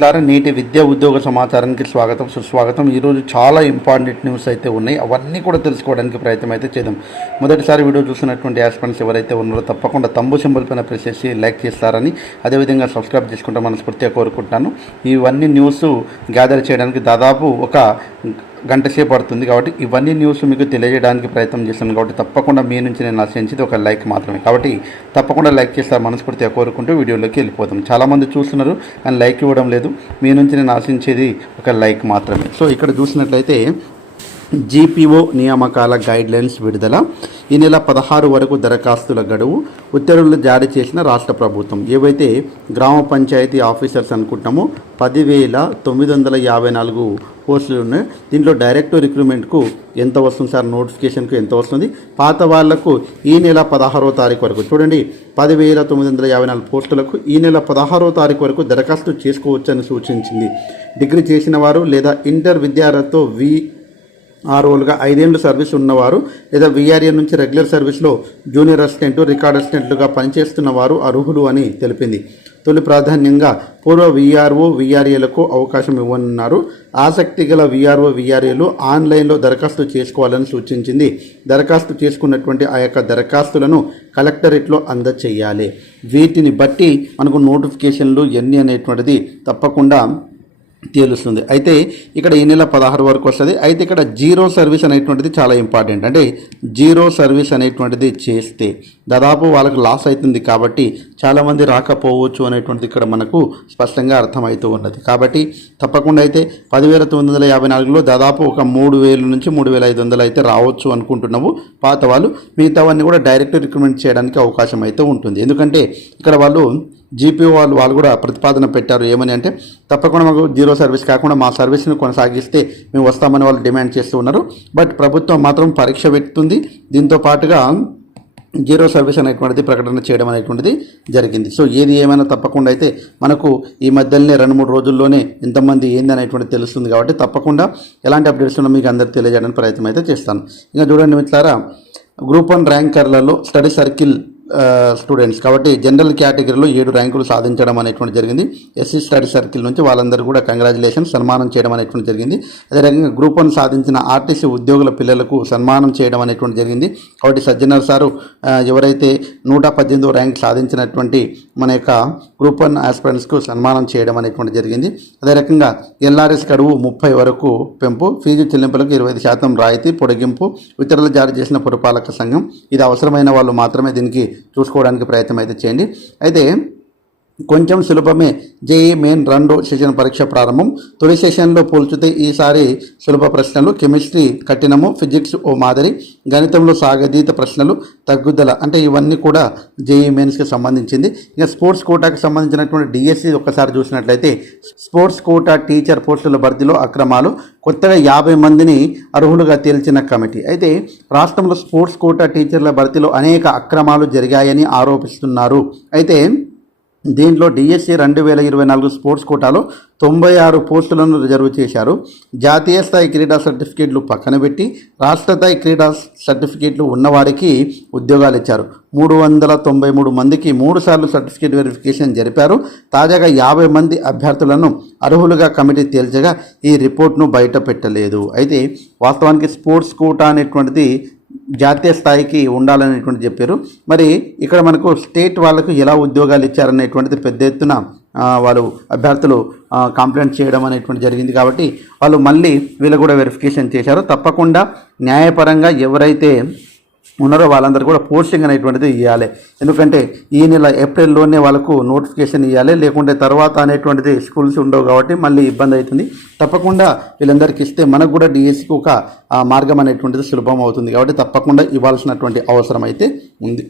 మిత్రులారా నేటి విద్యా ఉద్యోగ సమాచారానికి స్వాగతం సుస్వాగతం. ఈరోజు చాలా ఇంపార్టెంట్ న్యూస్ అయితే ఉన్నాయి. అవన్నీ కూడా తెలుసుకోవడానికి ప్రయత్నం అయితే చేద్దాం. మొదటిసారి వీడియో చూసినటువంటి యాస్పెంట్స్ ఎవరైతే ఉన్నారో తప్పకుండా తమ్ము సింబల్ పైన ప్రెస్ చేసి లైక్ చేస్తారని అదేవిధంగా సబ్స్క్రైబ్ చేసుకుంటే మనస్ఫూర్తిగా కోరుకుంటాను. ఇవన్నీ న్యూస్ గ్యాదర్ చేయడానికి దాదాపు ఒక గంట సేపు పడుతుంది కాబట్టి ఇవన్నీ న్యూస్ మీకు తెలియజేయడానికి ప్రయత్నం చేస్తాను కాబట్టి తప్పకుండా మీ నుంచి నేను ఆశించేది ఒక లైక్ మాత్రమే. కాబట్టి తప్పకుండా లైక్ చేస్తారు మనస్ఫూర్తిగా కోరుకుంటూ వీడియోలోకి వెళ్ళిపోతాం చాలామంది చూస్తున్నారు కానీ లైక్ ఇవ్వడం లేదు. మీ నుంచి నేను ఆశించేది ఒక లైక్ మాత్రమే. సో ఇక్కడ చూసినట్లయితే జీపీఓ నియామకాల గైడ్లైన్స్ విడుదల. ఈ నెల పదహారు వరకు దరఖాస్తుల గడువు. ఉత్తర్వులు జారీ చేసిన రాష్ట్ర ప్రభుత్వం. ఏవైతే గ్రామ పంచాయతీ ఆఫీసర్స్ అనుకుంటామో పదివేల తొమ్మిది వందల యాభై నాలుగు పోస్టులు ఉన్నాయి. దీంట్లో డైరెక్ట్ రిక్రూట్మెంట్కు ఎంత వస్తుంది సార్? నోటిఫికేషన్కు ఎంత వస్తుంది? పాత వాళ్ళకు ఈ నెల పదహారో తారీఖు వరకు చూడండి పదివేల తొమ్మిది వందల యాభై నాలుగు పోస్టులకు ఈ నెల పదహారో తారీఖు వరకు దరఖాస్తు చేసుకోవచ్చని సూచించింది. డిగ్రీ చేసిన వారు లేదా ఇంటర్ విద్యార్థితో వి ఆర్ఓలుగా ఐదేళ్ళు సర్వీస్ ఉన్నవారు లేదా విఆర్ఏ నుంచి రెగ్యులర్ సర్వీస్లో జూనియర్ అసిస్టెంట్ రికార్డ్ అసిస్టెంట్లుగా పనిచేస్తున్న వారు అర్హులు అని తెలిపింది. తొలి ప్రాధాన్యంగా పూర్వ విఆర్ఓ విఆర్ఏలకు అవకాశం ఇవ్వనున్నారు. ఆసక్తి గల విఆర్ఓ విఆర్ఏలు ఆన్లైన్లో దరఖాస్తు చేసుకోవాలని సూచించింది. దరఖాస్తు చేసుకున్నటువంటి ఆ యొక్క దరఖాస్తులను కలెక్టరేట్లో అందచేయాలి. వీటిని బట్టి మనకు నోటిఫికేషన్లు ఎన్ని అనేటువంటిది తప్పకుండా తేలుస్తుంది. అయితే ఇక్కడ ఈ నెల పదహారు వరకు వస్తుంది. అయితే ఇక్కడ జీరో సర్వీస్ అనేటువంటిది చాలా ఇంపార్టెంట్. అంటే జీరో సర్వీస్ అనేటువంటిది చేస్తే దాదాపు వాళ్ళకి లాస్ అవుతుంది కాబట్టి చాలామంది రాకపోవచ్చు అనేటువంటిది ఇక్కడ మనకు స్పష్టంగా అర్థమవుతూ ఉన్నది. కాబట్టి తప్పకుండా అయితే పదివేల తొమ్మిది వందల యాభై నాలుగులో దాదాపు ఒక మూడు వేల నుంచి మూడు వేల ఐదు వందలు అయితే రావచ్చు అనుకుంటున్నాము. పాత వాళ్ళు మిగతావన్నీ కూడా డైరెక్ట్ రిక్రూట్మెంట్ చేయడానికి అవకాశం అయితే ఉంటుంది. ఎందుకంటే ఇక్కడ వాళ్ళు జీపీఓ వాళ్ళు వాళ్ళు కూడా ప్రతిపాదన పెట్టారు. ఏమని అంటే తప్పకుండా మాకు జీరో సర్వీస్ కాకుండా మా సర్వీస్ని కొనసాగిస్తే మేము వస్తామని వాళ్ళు డిమాండ్ చేస్తూ ఉన్నారు. బట్ ప్రభుత్వం మాత్రం పరీక్ష పెడుతుంది. దీంతో పాటుగా జీరో సర్వీస్ అనేటువంటిది ప్రకటన చేయడం అనేటువంటిది జరిగింది. సో ఏది ఏమైనా తప్పకుండా అయితే మనకు ఈ మధ్యలోనే రెండు మూడు రోజుల్లోనే ఎంతమంది ఏంది అనేటువంటిది తెలుస్తుంది కాబట్టి తప్పకుండా ఎలాంటి అప్డేట్స్ ఉన్నా మీకు అందరికీ తెలియజేయడానికి ప్రయత్నం అయితే చేస్తాను. ఇంకా చూడండి మిత్రులారా గ్రూప్ వన్ ర్యాంకర్లలో స్టడీ సర్కిల్ స్టూడెంట్స్ కాబట్టి జనరల్ కేటగిరీలో ఏడు ర్యాంకులు సాధించడం అనేటువంటి జరిగింది. ఎస్సీ స్టడీ సర్కిల్ నుంచి వాళ్ళందరూ కూడా కంగ్రాచులేషన్ సన్మానం చేయడం అనేటువంటి జరిగింది. అదే రకంగా గ్రూప్ వన్ సాధించిన ఆర్టీసీ ఉద్యోగుల పిల్లలకు సన్మానం చేయడం అనేటువంటి జరిగింది. కాబట్టి సజ్జనర్ సారు ఎవరైతే నూట పద్దెనిమిదో ర్యాంక్ సాధించినటువంటి మన యొక్క గ్రూప్ వన్ ఆస్పిరెంట్స్కు సన్మానం చేయడం అనేటువంటి జరిగింది. అదే రకంగా ఎల్ఆర్ఎస్ గడువు ముప్పై వరకు పెంపు ఫీజు చెల్లింపులకు ఇరవై శాతం రాయితీ పొడిగింపు ఇతరులు జారీ చేసిన పురపాలక సంఘం. ఇది అవసరమైన వాళ్ళు మాత్రమే దీనికి చూసుకోవడానికి ప్రయత్నం అయితే చేయండి. అయితే కొంచెం సులభమే. జేఈ మెయిన్ రెండో సెషన్ పరీక్ష ప్రారంభం. తొలి సెషన్లో పోల్చితే ఈసారి సులభ ప్రశ్నలు కెమిస్ట్రీ కఠినము ఫిజిక్స్ ఓ మాదిరి. గణితంలో సాగతీత ప్రశ్నలు తగ్గుదల అంటే ఇవన్నీ కూడా జేఈ మెయిన్స్కి సంబంధించింది. ఇక స్పోర్ట్స్ కోటాకి సంబంధించినటువంటి డిఎస్సి ఒక్కసారి చూసినట్లయితే స్పోర్ట్స్ కోటా టీచర్ పోస్టుల భర్తీలో అక్రమాలు కొత్తగా యాభై మందిని అర్హులుగా తేల్చిన కమిటీ. అయితే రాష్ట్రంలో స్పోర్ట్స్ కోటా టీచర్ల భర్తీలో అనేక అక్రమాలు జరిగాయని ఆరోపిస్తున్నారు. అయితే దీంట్లో డిఎస్సి రెండు వేల ఇరవై నాలుగు స్పోర్ట్స్ కోటాలో తొంభై ఆరు పోస్టులను రిజర్వ్ చేశారు. జాతీయ స్థాయి క్రీడా సర్టిఫికేట్లు పక్కన పెట్టి రాష్ట్ర స్థాయి క్రీడా సర్టిఫికేట్లు ఉన్నవారికి ఉద్యోగాలు ఇచ్చారు. మూడు వందల తొంభై మూడు మందికి మూడు సార్లు సర్టిఫికేట్ వెరిఫికేషన్ జరిపారు. తాజాగా యాభై మంది అభ్యర్థులను అర్హులుగా కమిటీ తేల్చగా ఈ రిపోర్ట్ను బయట పెట్టలేదు అయితే వాస్తవానికి స్పోర్ట్స్ కోటా అనేటువంటిది జాతీయ స్థాయికి ఉండాలనేటువంటి చెప్పారు. మరి ఇక్కడ మనకు స్టేట్ వాళ్ళకు ఎలా ఉద్యోగాలు ఇచ్చారనేటువంటిది పెద్ద ఎత్తున వాళ్ళు అభ్యర్థులు కంప్లైంట్ చేయడం అనేటువంటి జరిగింది కాబట్టి వాళ్ళు మళ్ళీ వీళ్ళు కూడా వెరిఫికేషన్ చేశారు. తప్పకుండా న్యాయపరంగా ఎవరైతే ఉన్నారో వాళ్ళందరూ కూడా పోస్టింగ్ అనేటువంటిది ఇవ్వాలి ఎందుకంటే ఈ నెల ఏప్రిల్లోనే వాళ్ళకు నోటిఫికేషన్ ఇవ్వాలి లేకుంటే తర్వాత అనేటువంటిది స్కూల్స్ ఉండవు కాబట్టి మళ్ళీ ఇబ్బంది అవుతుంది. తప్పకుండా వీళ్ళందరికీ ఇస్తే మనకు కూడా డిఎస్సికి ఒక మార్గం అనేటువంటిది సులభం అవుతుంది. కాబట్టి తప్పకుండా ఇవ్వాల్సినటువంటి అవసరం అయితే ఉంది.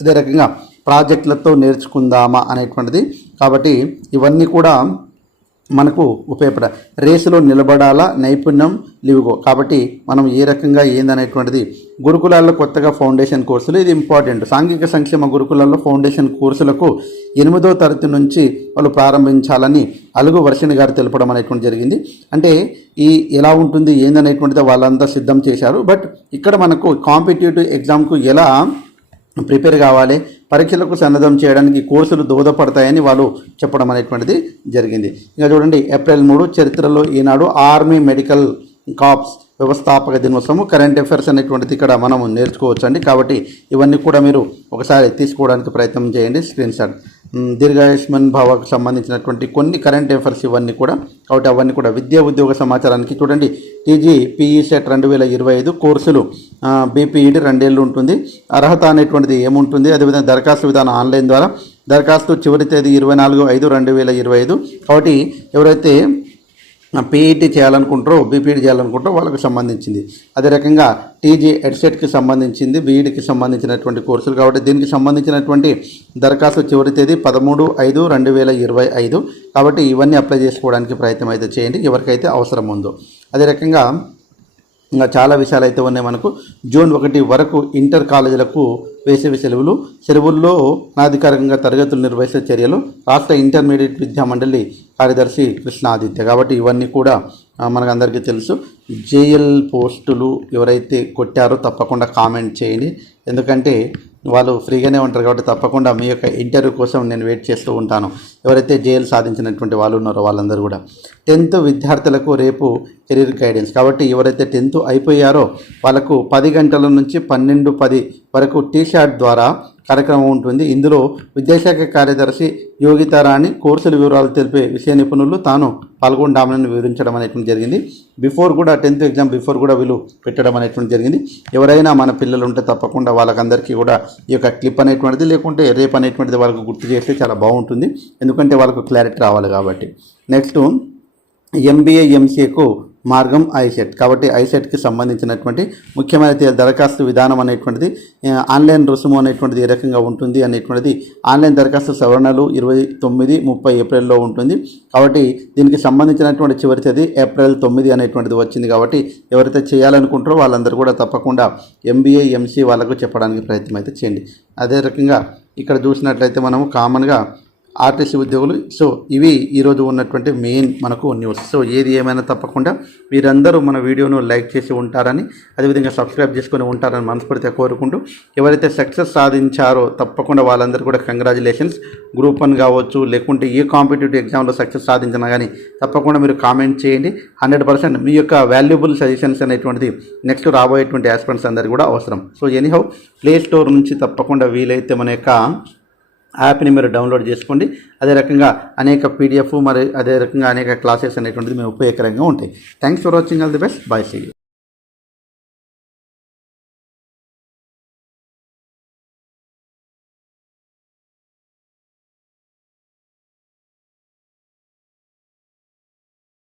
అదే రకంగా ప్రాజెక్టులతో నేర్చుకుందామా అనేటువంటిది. కాబట్టి ఇవన్నీ కూడా మనకు ఉపయోగపడ రేసులో నిలబడాలా నైపుణ్యం లివిగో. కాబట్టి మనం ఏ రకంగా ఏందనేటువంటిది గురుకులాల్లో కొత్తగా ఫౌండేషన్ కోర్సులు ఇది ఇంపార్టెంట్. సాంఘిక సంక్షేమ గురుకులాల్లో ఫౌండేషన్ కోర్సులకు ఎనిమిదో తరగతి నుంచి వాళ్ళు ప్రారంభించాలని అలుగు వర్షిణి గారు తెలపడం అనేటువంటి జరిగింది. అంటే ఈ ఎలా ఉంటుంది ఏందనేటువంటిది వాళ్ళంతా సిద్ధం చేశారు. బట్ ఇక్కడ మనకు కాంపిటేటివ్ ఎగ్జామ్కు ఎలా ప్రిపేర్ కావాలి. పరీక్షలకు సన్నద్ధం చేయడానికి కోర్సులు దోహదపడతాయని వాళ్ళు చెప్పడం అనేటువంటిది జరిగింది. ఇంకా చూడండి ఏప్రిల్ మూడు చరిత్రలో ఈనాడు ఆర్మీ మెడికల్ కాప్స్ వ్యవస్థాపక దినోత్సవం కరెంట్ అఫైర్స్ అనేటువంటిది ఇక్కడ మనం నేర్చుకోవచ్చు అండి కాబట్టి ఇవన్నీ కూడా మీరు ఒకసారి తీసుకోవడానికి ప్రయత్నం చేయండి. Screen shot. దీర్ఘాయుష్మన్ భావకు సంబంధించినటువంటి కొన్ని కరెంట్ అఫైర్స్ ఇవన్నీ కూడా కాబట్టి అవన్నీ కూడా విద్యా ఉద్యోగ సమాచారానికి చూడండి. టీజీ పీఈ సెట్ రెండు వేల ఇరవై ఐదు కోర్సులు బీపీఈడి రెండేళ్ళు ఉంటుంది. అర్హత అనేటువంటిది ఏముంటుంది? అదేవిధంగా దరఖాస్తు విధానం ఆన్లైన్ ద్వారా. దరఖాస్తు చివరి తేదీ ఇరవై నాలుగు ఐదు రెండు వేల ఇరవై ఐదు. కాబట్టి ఎవరైతే పీఈటీ చేయాలనుకుంటారో బీపీఈడి చేయాలనుకుంటారో వాళ్ళకి సంబంధించింది. అదే రకంగా టీజీ ఎడ్సెట్కి సంబంధించింది బీఈడికి సంబంధించినటువంటి కోర్సులు కాబట్టి దీనికి సంబంధించినటువంటి దరఖాస్తు చివరి తేదీ పదమూడు ఐదు రెండు వేల ఇరవై ఐదు. కాబట్టి ఇవన్నీ అప్లై చేసుకోవడానికి ప్రయత్నం అయితే చేయండి ఎవరికైతే అవసరం ఉందో. అదే రకంగా ఇంకా చాలా విషయాలు అయితే ఉన్నాయి మనకు. జూన్ ఒకటి వరకు ఇంటర్ కాలేజీలకు వేసవి సెలవులు సెలవుల్లో అనాధికారికంగా తరగతులు నిర్వహించే చర్యలు రాష్ట్ర ఇంటర్మీడియట్ విద్యా మండలి కార్యదర్శి కృష్ణాదిత్య కాబట్టి ఇవన్నీ కూడా మనకందరికీ తెలుసు. జేఎల్ పోస్టులు ఎవరైతే కొట్టారో తప్పకుండా కామెంట్ చేయండి. ఎందుకంటే వాళ్ళు ఫ్రీగానే ఉంటారు కాబట్టి తప్పకుండా మీ యొక్క ఇంటర్వ్యూ కోసం నేను వెయిట్ చేస్తూ ఉంటాను. ఎవరైతే జేఎల్ సాధించినటువంటి వాళ్ళు ఉన్నారో వాళ్ళందరూ కూడా. టెన్త్ విద్యార్థులకు రేపు కెరీర్ గైడెన్స్. కాబట్టి ఎవరైతే టెన్త్ అయిపోయారో వాళ్ళకు పది గంటల నుంచి పన్నెండు పది వరకు టీ షర్ట్ ద్వారా కార్యక్రమం ఉంటుంది. ఇందులో విద్యాశాఖ కార్యదర్శి యోగితారాణి కోర్సుల వివరాలు తెలిపే విషయ నిపుణులు తాను పాల్గొంటామని వివరించడం అనేటువంటి జరిగింది. బిఫోర్ కూడా టెన్త్ ఎగ్జామ్ బిఫోర్ కూడా వీళ్ళు పెట్టడం అనేటువంటి జరిగింది. ఎవరైనా మన పిల్లలు ఉంటే తప్పకుండా వాళ్ళకందరికీ కూడా ఈ యొక్క క్లిప్ అనేటువంటిది లేకుంటే రేపు అనేటువంటిది వాళ్ళకు గుర్తు చేస్తే చాలా బాగుంటుంది. ఎందుకంటే వాళ్ళకు క్లారిటీ రావాలి కాబట్టి. నెక్స్ట్ ఎంబీఏ ఎంసీఏకు మార్గం ఐసెట్. కాబట్టి ఐసెట్కి సంబంధించినటువంటి ముఖ్యమైన దరఖాస్తు విధానం అనేటువంటిది ఆన్లైన్ రుసుము అనేటువంటిది ఏ రకంగా ఉంటుంది అనేటువంటిది ఆన్లైన్ దరఖాస్తు సవరణలు ఇరవై తొమ్మిది ముప్పై ఏప్రిల్లో ఉంటుంది. కాబట్టి దీనికి సంబంధించినటువంటి చివరి తేదీ ఏప్రిల్ తొమ్మిది అనేటువంటిది వచ్చింది కాబట్టి ఎవరైతే చేయాలనుకుంటారో వాళ్ళందరూ కూడా తప్పకుండా ఎంబీఏ ఎంసీ వాళ్ళకు చెప్పడానికి ప్రయత్నం అయితే చేయండి. అదే రకంగా ఇక్కడ చూసినట్లయితే మనము కామన్గా ఆర్టీసీ ఉద్యోగులు. సో ఇవి ఈరోజు ఉన్నటువంటి మెయిన్ మనకు న్యూస్. సో ఏది ఏమైనా తప్పకుండా మీరందరూ మన వీడియోను లైక్ చేసి ఉంటారని అదేవిధంగా సబ్స్క్రైబ్ చేసుకొని ఉంటారని మనస్ఫూర్తిగా కోరుకుంటూ ఎవరైతే సక్సెస్ సాధించారో తప్పకుండా వాళ్ళందరూ కూడా కంగ్రాచులేషన్స్. గ్రూప్ వన్ కావచ్చు లేకుంటే ఏ కాంపిటేటివ్ ఎగ్జామ్లో సక్సెస్ సాధించినా కానీ తప్పకుండా మీరు కామెంట్ చేయండి. హండ్రెడ్ పర్సెంట్ మీ యొక్క వాల్యుబుల్ సజెషన్స్ అనేటువంటిది నెక్స్ట్ రాబోయేటువంటి ఆస్పెంట్స్ అందరికీ కూడా అవసరం. సో ఎనీహౌ ప్లే స్టోర్ నుంచి తప్పకుండా వీలైతే మన యొక్క యాప్ని మీరు డౌన్లోడ్ చేసుకోండి. అదే రకంగా అనేక పీడిఎఫ్ మరి అదే రకంగా అనేక క్లాసెస్ అనేటువంటిది మేము ఉపయోగకరంగా ఉంటాయి. Thanks for watching all the best bye see